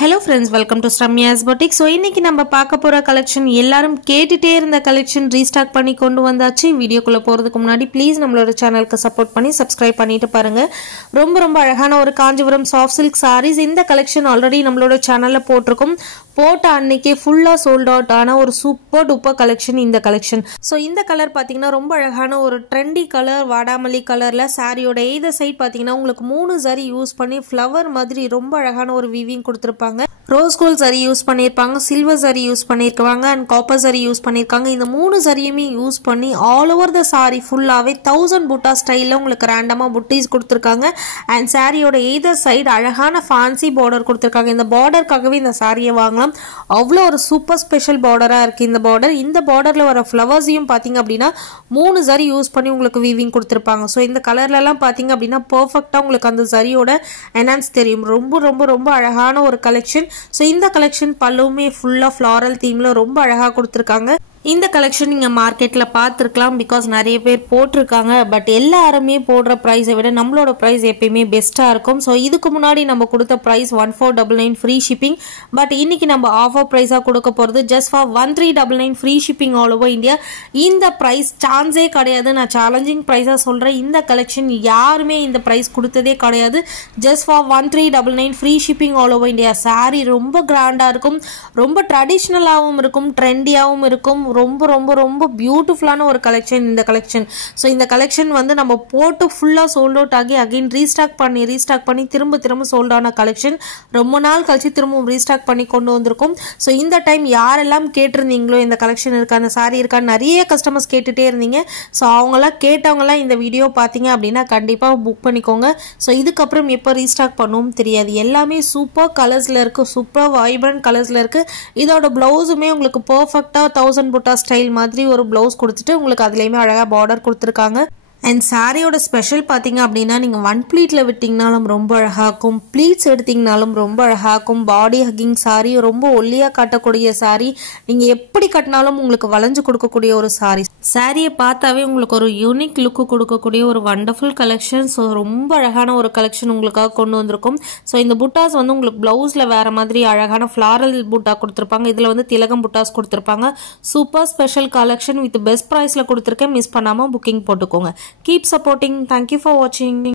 Hello friends, welcome to Ramya's Boutique. So இன்னைக்கு நம்ம பார்க்க போற கலெக்ஷன் எல்லாரும் கேட்டுட்டே இருந்த கலெக்ஷன் ரீஸ்டாக் பண்ணி கொண்டு வந்தாச்சு. வீடியோக்குள்ள போறதுக்கு முன்னாடி ப்ளீஸ் நம்மளோட சேனலுக்கு சப்போர்ட் பண்ணி சப்ஸ்கிரைப் பண்ணிட்டு பாருங்க. ரொம்ப அழகான ஒரு காஞ்சிபுரம் சாஃப்ட் சில்க் sarees இந்த கலெக்ஷன் ஆல்ரெடி நம்மளோட சேனல்ல போட்டுருக்கோம். போட்ட அன்னைக்கே ஃபுல்லா சோல்ட் அவுட் ஆன ஒரு சூப்பர் டூப்பர் கலெக்ஷன் இந்த கலெக்ஷன். ஸோ இந்த கலர் பார்த்தீங்கன்னா ரொம்ப அழகான ஒரு ட்ரெண்டி கலர் வாடாமல்லி கலர்ல சாரியோட எய்த சைட் பார்த்தீங்கன்னா உங்களுக்கு 3 சரி யூஸ் பண்ணி ஃப்ளவர் மாதிரி ரொம்ப அழகான ஒரு வீவிங் கொடுத்துருப்பாங்க. ரோஸ் கோல்ட் சரி யூஸ் பண்ணியிருப்பாங்க, சில்வர் சரி யூஸ் பண்ணியிருக்காங்க அண்ட் காப்பர் சரி யூஸ் பண்ணியிருக்காங்க. இந்த 3 சரியுமே யூஸ் பண்ணி ஆல் ஓவர் த சாரி ஃபுல்லாகவே 1000 புட்டா ஸ்டைலில் உங்களுக்கு ரேண்டமாக புட்டீஸ் கொடுத்துருக்காங்க. அண்ட் சாரியோட எய்தர் சைடு அழகான ஃபேன்சி பார்டர் கொடுத்துருக்காங்க. இந்த பார்டருக்காகவே இந்த சாரியை வாங்கலாம். அவ்வளோ ஒரு சூப்பர் ஸ்பெஷல் பார்டராக இருக்குது இந்த பார்டர். இந்த பார்டரில் வர ஃப்ளவர்ஸையும் பார்த்தீங்க அப்படின்னா 3 சரி யூஸ் பண்ணி உங்களுக்கு வீவிங் கொடுத்துருப்பாங்க. ஸோ இந்த கலர்லலாம் பார்த்தீங்க அப்படின்னா பர்ஃபெக்டாக உங்களுக்கு அந்த சரியோட என்ஹான்ஸ் தெரியும். ரொம்ப அழகான ஒரு கலெக்ஷன். ஸோ இந்த கலெக்ஷன் பல்லுமே ஃபுல்லாக ஃப்ளாரல் தீமில் ரொம்ப அழகாக கொடுத்துருக்காங்க. இந்த கலெக்ஷன் நீங்கள் மார்க்கெட்டில் பார்த்துருக்கலாம், பிகாஸ் நிறைய பேர் போட்டிருக்காங்க. பட் எல்லாருமே போடுற ப்ரைஸை விட நம்மளோட ப்ரைஸ் எப்பயுமே பெஸ்ட்டாக இருக்கும். ஸோ இதுக்கு முன்னாடி நம்ம கொடுத்த ப்ரைஸ் 1499 ஃப்ரீ ஷிப்பிங். பட் இன்னைக்கு நம்ம ஆஃபர் ப்ரைஸாக கொடுக்க போகிறது just for 1399 free shipping all over India. இந்த ப்ரைஸ் சான்ஸே கிடையாது, நான் சேலஞ்சிங் ப்ரைஸாக சொல்கிறேன். இந்த கலெக்ஷன் யாருமே இந்த ப்ரைஸ் கொடுத்ததே கிடையாது. Just for 1399 free shipping all over India. Sorry ரொம்ப கிராண்டாக இருக்கும், ரொம்ப ட்ரெடிஷ்னலாகவும் இருக்கும், ட்ரெண்டியாகவும் இருக்கும். ரொம்ப பியூட்டிஃபுல்லான ஒரு கலெக்ஷன் இந்த கலெக்ஷன். ஸோ இந்த கலெக்ஷன் வந்து நம்ம போட்டு ஃபுல்லாக சோல்ட் அவுட் ஆகி அகைன் ரீஸ்டாக் பண்ணி திரும்ப சோல்ட் ஆன கலெக்ஷன். ரொம்ப நாள் கழிச்சு திரும்பவும் ரீஸ்டாக் பண்ணி கொண்டு வந்திருக்கும். ஸோ இந்த டைம் யாரெல்லாம் கேட்டிருந்தீங்களோ இந்த கலெக்ஷன் இருக்கா, அந்த சாரி இருக்கான்னு நிறைய கஸ்டமர்ஸ் கேட்டுகிட்டே இருந்தீங்க. ஸோ அவங்களாம் கேட்டவங்களாம் இந்த வீடியோ பார்த்தீங்க அப்படின்னா கண்டிப்பாக புக் பண்ணிக்கோங்க. ஸோ இதுக்கப்புறம் எப்போ ரீஸ்டாக் பண்ணுவோம் தெரியாது. எல்லாமே சூப்பர் கலர்ஸில் இருக்குது, சூப்பர் வைப்ரண்ட் கலர்ஸில் இருக்குது. இதோட ப்ளவுஸுமே உங்களுக்கு பர்ஃபெக்டாக 1000 புட்டா ஸ்டைல் மாதிரி ஒரு ப்ளவுஸ் கொடுத்துட்டு உங்களுக்கு அதுலேயுமே அழகாக பார்டர் கொடுத்துருக்காங்க. அண்ட் சாரியோட ஸ்பெஷல் பார்த்தீங்க அப்படின்னா நீங்கள் 1 ப்ளீட்டில் விட்டிங்கனாலும் ரொம்ப அழகாக்கும், ப்ளீட்ஸ் எடுத்திங்கனாலும் ரொம்ப அழகாக்கும். பாடி ஹக்கிங் சாரி, ரொம்ப ஒல்லியாக காட்டக்கூடிய சாரி, நீங்கள் எப்படி கட்டினாலும் உங்களுக்கு வளைஞ்சு கொடுக்கக்கூடிய ஒரு சாரி. சாரியை பார்த்தாவே உங்களுக்கு ஒரு யூனிக் லுக்கு கொடுக்கக்கூடிய ஒரு வண்டர்ஃபுல் கலெக்ஷன். ஸோ ரொம்ப அழகான ஒரு கலெக்ஷன் உங்களுக்காக கொண்டு வந்திருக்கும். ஸோ இந்த புட்டாஸ் வந்து உங்களுக்கு ப்ளவுஸில் வேறு மாதிரி அழகான ஃப்ளாரல் புட்டா கொடுத்துருப்பாங்க. இதில் வந்து திலகம் புட்டாஸ் கொடுத்துருப்பாங்க. Super special collection with best ப்ரைஸில் கொடுத்துருக்கேன். மிஸ் பண்ணாமல் புக்கிங் போட்டுக்கோங்க. Keep supporting. Thank you for watching.